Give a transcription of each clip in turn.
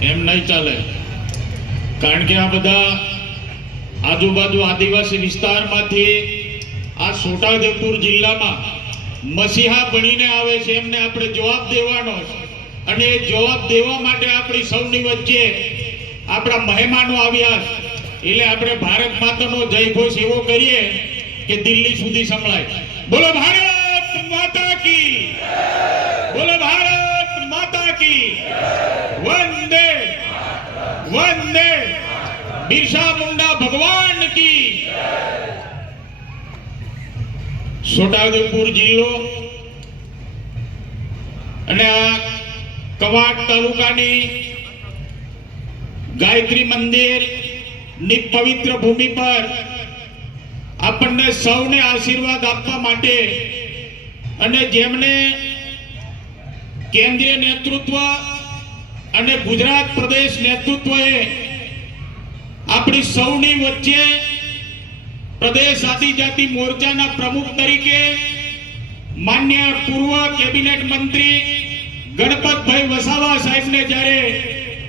એમ નહીં ચાલે, કારણ કે આ બધા આજુબાજુ આદિવાસી વિસ્તારમાંથી આ છોટાઉદેપુર જિલ્લામાં મસીહા બનીને આવે છે, એમને આપણે જવાબ દેવાનો છે અને એ જવાબ દેવા માટે આપણી સૌની વચ્ચે આપણા મહેમાનો આવ્યા છે, એટલે આપણે ભારત માતાનો જય ઘોષ એવો કરીએ કે દિલ્હી સુધી સંભળાય। બોલો ભારત માતા કી, બોલો ભારત માતા કી, વંદે વંદે બિરસા મુંડા ભગવાન કી। છોટાઉદેપુર જિલ્લો અને આ કવાંટ તાલુકાની ગાયત્રી મંદિર ની પવિત્ર ભૂમિ પર આપણને સૌને આશીર્વાદ આપવા માટે અને જેમને કેન્દ્રીય નેતૃત્વ અને ગુજરાત પ્રદેશ નેતૃત્વએ આપણી સૌની વચ્ચે પ્રદેશ આદિજાતિ મોરચાના પ્રમુખ તરીકે માન્ય પૂર્વ કેબિનેટ મંત્રી ગણપતભાઈ વસાવા સાહેબને જ્યારે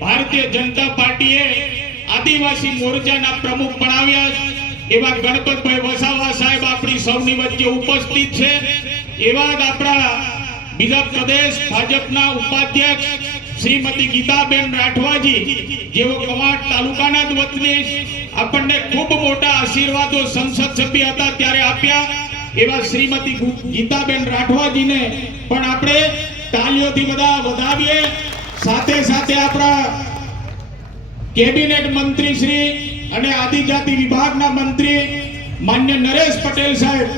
ભારતીય જનતા પાર્ટીએ આદિવાસી મોરચાના પ્રમુખ બનાવ્યા એવા ગણપતભાઈ વસાવા સાહેબ આપણી સૌની વચ્ચે ઉપસ્થિત છે। એવા જ આપણા બીજા પ્રદેશ ભાજપના ઉપાધ્યક્ષ શ્રીમતી ગીતાબેન રાઠવાજી જેઓ કવાંટ તાલુકાના જ વતની આપણને ખૂબ મોટા આશીર્વાદો સંસદ સભ્ય હતા ત્યારે આપ્યા એવા શ્રીમતી ગીતાબેન રાઠવાજીને પણ આપણે તાળીઓથી બધા વધાવીએ। સાથે સાથે આપણા કેબિનેટ મંત્રી શ્રી અને આદિજાતિ વિભાગના મંત્રી માન્ય નરેશ પટેલ સાહેબ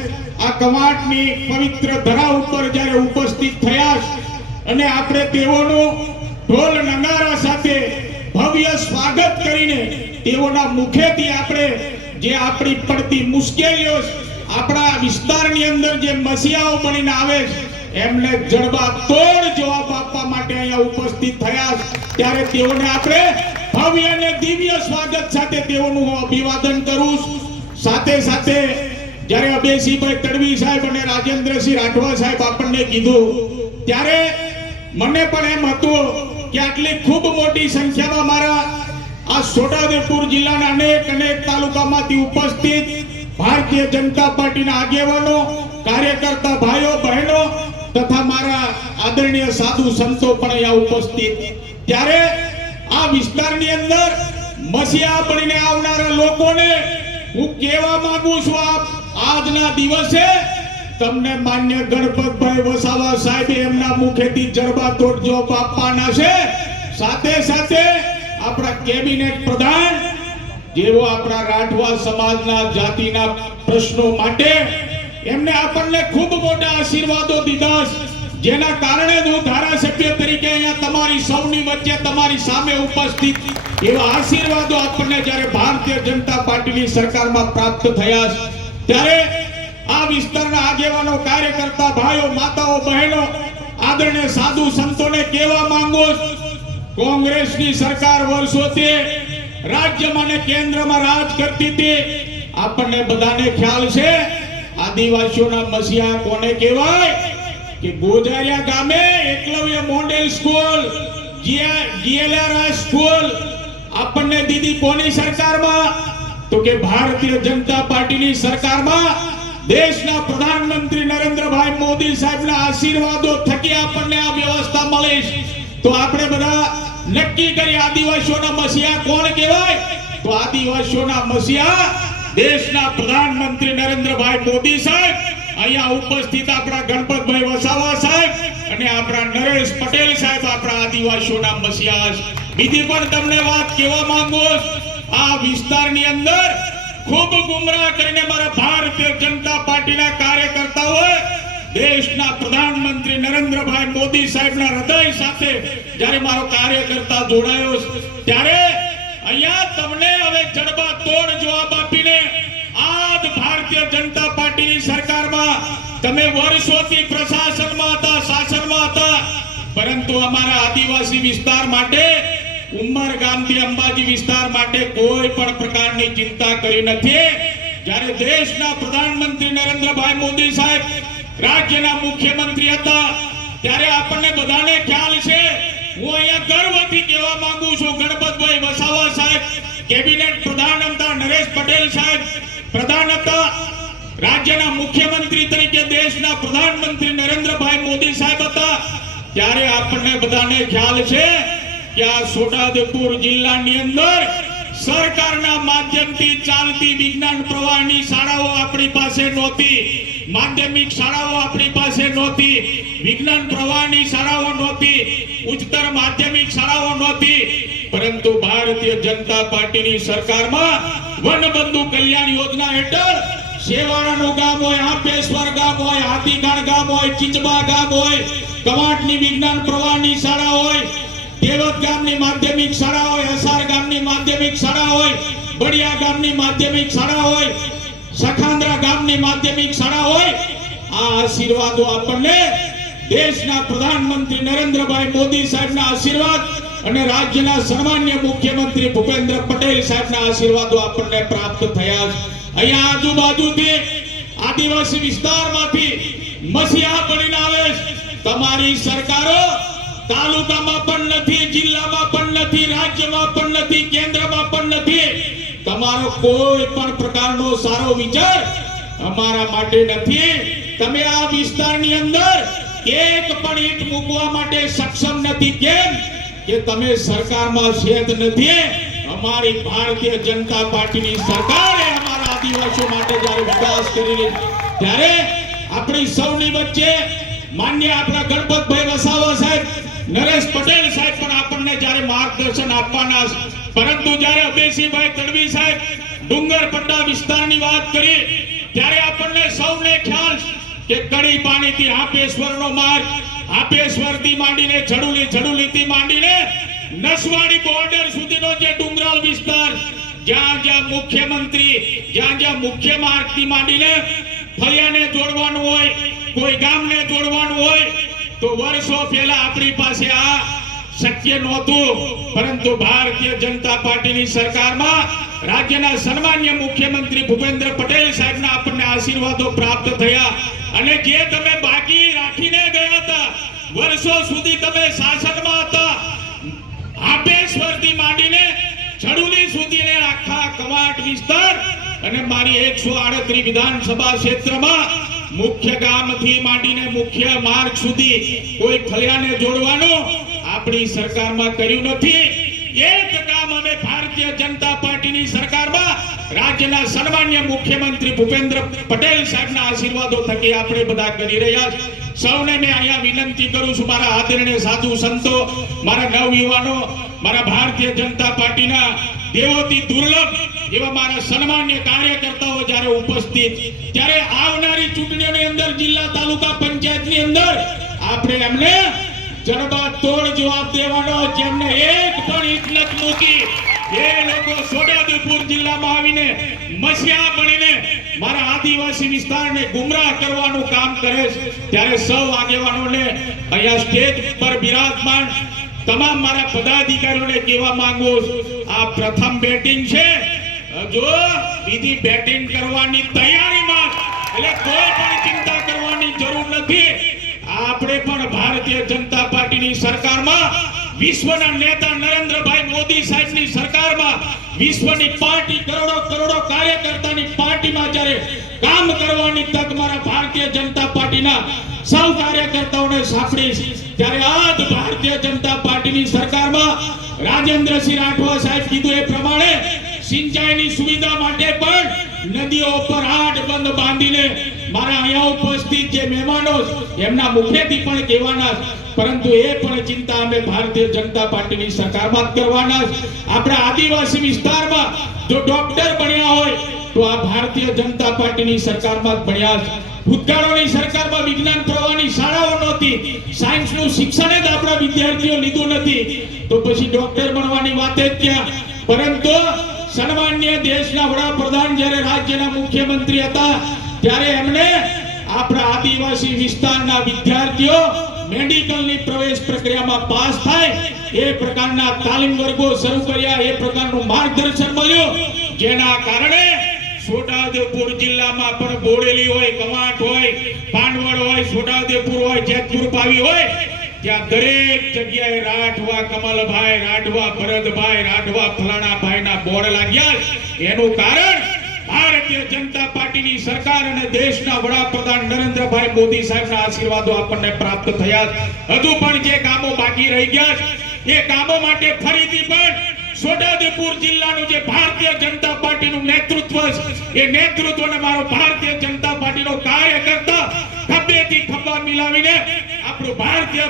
આ કવાંટની પવિત્ર ધરા ઉપર જ્યારે ઉપસ્થિત થયા અને આપણે તેઓનું ઢોલ નગારા સાથે ભવ્ય સ્વાગત કરીને તેઓના મુખેથી આપણે જે આપણી પડતી મુશ્કેલીઓ આપણા વિસ્તારની અંદર જે મસીહાઓ બનીને આવે એમને જડબાતોડ જવાબ આપવા માટે અહીંયા ઉપસ્થિત થયા ત્યારે તેઓને આપણે ભવ્ય અને દિવ્ય સ્વાગત સાથે તેઓનું અભિવાદન કરું। સાથે સાથે જ્યારે અબેસિંહભાઈ તડવી સાહેબ અને રાજેન્દ્રસિંહ રાઠવા સાહેબ આપણને કીધું ત્યારે મને પણ એમ હતું કે આટલી ખૂબ મોટી સંખ્યામાં મારા આ છોટાઉદેપુર જિલ્લાના અનેક તાલુકામાંથી ઉપસ્થિત ભારતીય જનતા પાર્ટીના આગેવાનો કાર્યકર્તા ભાઈઓ બહેનો તથા મારા આદરણીય સાધુ સંતો પણ અહીંયા ઉપસ્થિત ત્યારે આ વિસ્તારની અંદર મસીહા બનીને આવનારા લોકોને હું કહેવા માંગુ છું આજના દિવસે તમને માન્ય ગણપતભાઈ વસાવા સાહેબે એમના મુખેથી જડબાતોડ જવાબ આપવાના છે। સાથે સાથે આપણા કેબિનેટ પ્રધાન જેઓ આપણા રાઠવા સમાજના જાતિના પ્રશ્નો માટે એમને આપણને ખૂબ મોટા આશીર્વાદો દીધા જેના કારણે હું ધારાસભ્ય તરીકે અહીંયા તમારી સૌની વચ્ચે તમારી સામે ઉપસ્થિત એવા આશીર્વાદો આપણને જ્યારે ભારતીય જનતા પાર્ટીની સરકારમાં પ્રાપ્ત થયા ત્યારે આ વિસ્તારના આગેવાનો કાર્યકર્તા ભાઈઓ માતાઓ બહેનો આદરણીય સાધુ સંતોને કહેવા માંગુ કોંગ્રેસની સરકાર વર્ષોથી રાજ્યમાં અને કેન્દ્રમાં રાજ કરતી હતી। આપણને બધાને ખ્યાલ છે આદિવાસીઓના મસીહા કોને કહેવાય કે ગોજારિયા ગામે એકલવ્ય મોડેલ સ્કૂલ જીએલઆર સ્કૂલ આપણને દીદી કોની સરકારમાં તો કે ભારતીય જનતા પાર્ટીની સરકારમાં દેશના પ્રધાનમંત્રી નરેન્દ્રભાઈ મોદી સાહેબના આશીર્વાદો થકી આપણને આ વ્યવસ્થા મળી તો આપણે બધા નક્કી કરી આદિવાસીઓના મસીહા કોણ કહેવાય તો આદિવાસીઓના મસીહા દેશના પ્રધાનમંત્રી નરેન્દ્રભાઈ મોદી સાહેબ અહીંયા ઉપસ્થિત આપણા ગણપતભાઈ વસાવા સાહેબ અને આપણા નરેશ પટેલ સાહેબ આપણા આદિવાસીઓના મસીહા। બીજી પણ તમને વાત કહેવા માંગુ આ વિસ્તારની અંદર ખૂબ ગુમરાહ કરીને મારા ભારતીય જનતા પાર્ટીના કાર્યકર્તાઓએ દેશના પ્રધાનમંત્રી નરેન્દ્રભાઈ મોદી સાહેબના હૃદય સાથે જ્યારે મારો કાર્યકર્તા જોડાયો ત્યારે અહીંયા તમને હવે જડબાતોડ જવાબ આપીને આજ ભારતીય જનતા પાર્ટીની સરકારમાં તમે વર્ષોથી પ્રશાસનમાં હતા શાસનમાં હતા પરંતુ અમારા આદિવાસી વિસ્તાર માટે ઉમર ગામથી અંબાજી વિસ્તાર માટે કોઈ પણ પ્રકારની ચિંતા કરી નથી। જ્યારે દેશના પ્રધાનમંત્રી નરેન્દ્રભાઈ મોદી સાહેબ રાજ્યના મુખ્યમંત્રી હતા ત્યારે આપણને બધાને ખ્યાલ છે હું અહીંયા ગર્વથી કહેવા માંગુ છું, ગણપતભાઈ વસાવા સાહેબ કેબિનેટ પ્રધાન હતા, નરેશ પટેલ સાહેબ પ્રધાન હતા, રાજ્યના મુખ્યમંત્રી તરીકે દેશના પ્રધાનમંત્રી નરેન્દ્રભાઈ મોદી સાહેબ હતા, ત્યારે આપણને બધાને ખ્યાલ છે કે આ છોટાઉદેપુર જિલ્લાની અંદર સરકારના માધ્યમથી ચાલતી વિજ્ઞાન પ્રવાહની શાળાઓ આપણી પાસે નહોતી, માધ્યમિક શાળાઓ આપણી પાસે નહોતી, વિજ્ઞાન પ્રવાહની શાળાઓ નહોતી, ઉચ્ચતર માધ્યમિક શાળાઓ નહોતી, પરંતુ ભારતીય જનતા પાર્ટીની સરકારમાં વનબંધુ કલ્યાણ યોજના હેઠળ શેવાળાનું ગામ હોય, આંબેશ્વર ગામ હોય, હાથીખાણ ગામ હોય, ચીચબા ગામ હોય, કવાંટની વિજ્ઞાન પ્રવાહની શાળા હોય, દેવત ગામની માધ્યમિક શાળા હોય, અસાર ગામની માધ્યમિક શાળા હોય, બડિયા ગામની માધ્યમિક શાળા હોય, સખાંદ્રા ગામની માધ્યમિક શાળા હોય, આ આશીર્વાદો આપણને દેશના પ્રધાનમંત્રી નરેન્દ્રભાઈ મોદી સાહેબના આશીર્વાદ અને રાજ્યના સન્માનીય મુખ્યમંત્રી ભૂપેન્દ્ર પટેલ સાહેબના આશીર્વાદો આપણને પ્રાપ્ત થયા છે. અહીંયા આજુબાજુથી આદિવાસી વિસ્તારમાંથી મસીહા બનીને આવે છે. તમારી સરકારો તાલુકામાં પણ નથી, જિલ્લામાં પણ નથી, રાજ્યમાં પણ નથી, કેન્દ્રમાં પણ નથી. તમારો કોઈ પણ પ્રકારનો સારો વિચાર અમારા માટે નથી. તમે આ વિસ્તારની અંદર એક પણ ઈંટ મૂકવા માટે સક્ષમ નથી. કેમ કે તમે સરકારમાં શેત નથી. અમારી ભારતીય જનતા પાર્ટીની સરકારે અમારા આદિવાસીઓ માટે જ્યારે વિકાસ કરી રહી ત્યારે આપણી સૌની વચ્ચે માન્ય આપણા ગણપતભાઈ વસાવા સાહેબ, નરેશ પટેલ સાહેબ પણ આપણને જ્યારે માર્ગદર્શન આપવાના, પરંતુ જ્યારે અબેસીભાઈ તડવી સાહેબ ડુંગરપટ્ટા વિસ્તારની વાત કરી ત્યારે આપણને સૌને ખ્યાલ કે કડી પાણીથી હાપેશ્વરનો માર્ગ, હાપેશ્વરથી માંડીને ઝડુલી, ઝડુલીથી માંડીને નસવાડી બોર્ડર સુધીનો જે ડુંગરાળ વિસ્તાર, જ્યાં જ્યાં મુખ્યમંત્રી, જ્યાં જ્યાં મુખ્ય માર્ગથી માંડીને ફળિયાને જોડવાનું હોય, કોઈ ગામને જોડવાનું હોય, તો વર્ષો પહેલા આપણી પાસે આ શક્ય નહોતું. પરંતુ ભારતીય જનતા પાર્ટીની સરકારમાં રાજ્યના સન્માનીય મુખ્યમંત્રી ભૂપેન્દ્ર પટેલ સાહેબના આપણને આશીર્વાદો પ્રાપ્ત થયા. અને જે તમે બાકી રાખીને ગયા હતા, વર્ષો સુધી તમે શાસનમાં હતા, આપેશ્વરથી માંડીને ઝડુલી સુધીને આખા કવાંટ વિસ્તાર અને મારી 138 વિધાનસભા ક્ષેત્રમાં મુખ્ય ગામથી માંડીને મુખ્ય માર્ગ સુધી કોઈ ફળિયાને જોડવાનું આપણી સરકારમાં કર્યું નથી. એક કામ અમે ભારતીય જનતા પાર્ટીની સરકારમાં રાજ્યના સન્માનીય મુખ્યમંત્રી ભૂપેન્દ્ર પટેલ સાહેબના આશીર્વાદો થકી આપણે બધા કરી રહ્યા છીએ. સૌને મેં અહીંયા વિનંતી કરું છું, મારા આદરણીય સાધુ સંતો, મારા નવયુવાનો, મારા ભારતીય જનતા પાર્ટીના દેવોથી દુર્લભ એવા મારા સન્માનીય કાર્યકર્તાઓ જ્યારે ઉપસ્થિત, ત્યારે આવનારી ચૂંટણીઓની અંદર જિલ્લા તાલુકા પંચાયતની અંદર આપણે એમને જડબાતોડ જવાબ દેવાનો. જેમને એક પણ ઈંટ નથી મૂકી એ લોકો છોટાઉદેપુર જિલ્લામાં આવીને મસીહા બનીને મારા આદિવાસી વિસ્તારને ગુમરાહ કરવાનું કામ કરે છે. ત્યારે સૌ આગેવાનોને અહીંયા સ્ટેજ પર બિરાજમાન તમામ મારા પદાધિકારીઓને કહેવા માંગુ છું, આ પ્રથમ બેટિંગ છે. જો બીજી બેટિંગ કરવાની તૈયારીમાં, એટલે કોઈ પણ ચિંતા કરવાની જરૂર નથી. આપણે પણ ભારતીય જનતા પાર્ટીની સરકારમાં, વિશ્વના નેતા નરેન્દ્રભાઈ મોદી સાહેબની સરકારમાં, વિશ્વની પાર્ટી, કરોડો કરોડો કાર્યકર્તાની પાર્ટીમાં જ્યારે કામ કરવાની તક મારા ભારતીય જનતા પાર્ટીના સૌ કાર્યકર્તાઓને સાંપડી, ત્યારે આજ ભારતીય જનતા પાર્ટીની સરકારમાં રાજેન્દ્રસિંહ રાઠવા સાહેબ કીધું એ પ્રમાણે સિંચાઈની સુવિધા માટે પણ નદીઓ પર 8 બંધ બાંધીને મારા અહીંયા ઉપસ્થિત જે મહેમાનો એમના મુખેથી પણ કહેવાના, પરંતુ એ પણ ચિંતા અમે ભારતીય જનતા પાર્ટીની સરકારમાં જ કરવાના. આપણા આદિવાસી વિસ્તારમાં જો ડોક્ટર બન્યા હોય તો આ ભારતીય જનતા પાર્ટીની સરકારમાં જ બન્યા છે. ભૂતકાળની સરકારમાં વિજ્ઞાન પ્રવાહની શાળાઓ નહોતી, સાયન્સનું શિક્ષણ જ આપણા વિદ્યાર્થીઓ લીધું નથી, તો પછી ડોક્ટર બનવાની વાત જ ક્યાં. પરંતુ સન્માનીય દેશના વડાપ્રધાન જ્યારે રાજ્યના મુખ્યમંત્રી હતા ત્યારે એમને આપણા આદિવાસી વિસ્તારના વિદ્યાર્થીઓ મેડિકલની પ્રવેશ પ્રક્રિયામાં પાસ થાય એ પ્રકારના તાલીમ વર્ગો શરૂ કર્યા, એ પ્રકારનું માર્ગદર્શન મળ્યું, જેના કારણે છોટાઉદેપુર જિલ્લામાં પણ બોડેલી હોય, કવાંટ હોય, પાંડવડ હોય, છોટાઉદેપુર હોય, જેતપુર પાવી હોય, ત્યાં દરેક જગ્યાએ રાઠવા કમલભાઈ, રાઠવા ભરતભાઈ, રાઠવા ફલાણાભાઈના બોર્ડ લાગ્યા છે. એનું કારણ ભારતીય જનતા પાર્ટીની સરકાર અને દેશના વડાપ્રધાન નરેન્દ્રભાઈ મોદી સાહેબના આશીર્વાદો આપણને પ્રાપ્ત થયા છે. હજુ પણ જે કામો બાકી રહી ગયા છે એ કામો માટે ફરીથી પણ છોટાઉદેપુર જિલ્લાનું જે ભારતીય જનતા પાર્ટીનું નેતૃત્વ છે એ નેતૃત્વને મારો ભારતીય જનતા પાર્ટીનો કાર્યકર્તા ખભેથી ખભા મિલાવીને આપણું ભારતીય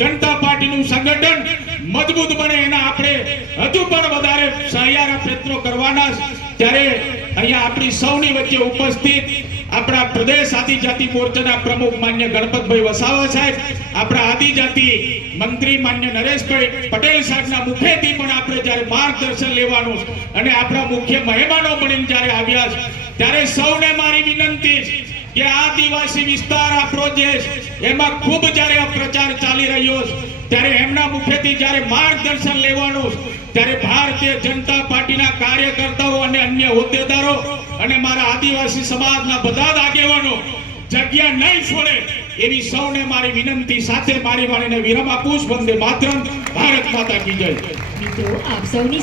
જનતા પાર્ટીનું સંગઠન મજબૂત બને એના આપણે હજુ પણ વધારે સહિયારા પ્રયત્નો કરવાના છે. ત્યારે અહીંયા આપણી સૌની વચ્ચે ઉપસ્થિત આપણા પ્રદેશ આદિજાતિ મોરચાના પ્રમુખ માન્ય ગણપતભાઈ વસાવા સાહેબ, આપણા આદિજાતિ મંત્રી માન્ય નરેશભાઈ પટેલ સાહેબના મુખેથી પણ આપણે જ્યારે માર્ગદર્શન લેવાનું અને આપણા મુખ્ય મહેમાનો બનીને જ્યારે આવ્યા છે ત્યારે સૌને મારી વિનંતી છે કે આદિવાસી વિસ્તાર આપણો જે એમાં ખૂબ જ્યારે આ પ્રચાર ચાલી રહ્યો છે ત્યારે એમના મુખેથી જ્યારે માર્ગદર્શન લેવાનું ત્યારે ભારતીય જનતા પાર્ટીના કાર્યકર્તાઓ અને અન્ય હોદ્દેદારો અને મારા આદિવાસી સમાજના બધા જ આગેવાનો જગ્યા નહીં છોડે એવી સૌને મારી વિનંતી સાથે મારી વાણીને વિરામ આપું છું. વંદે માતરમ. ભારત માતા કી જય. મિત્રો આપ સૌની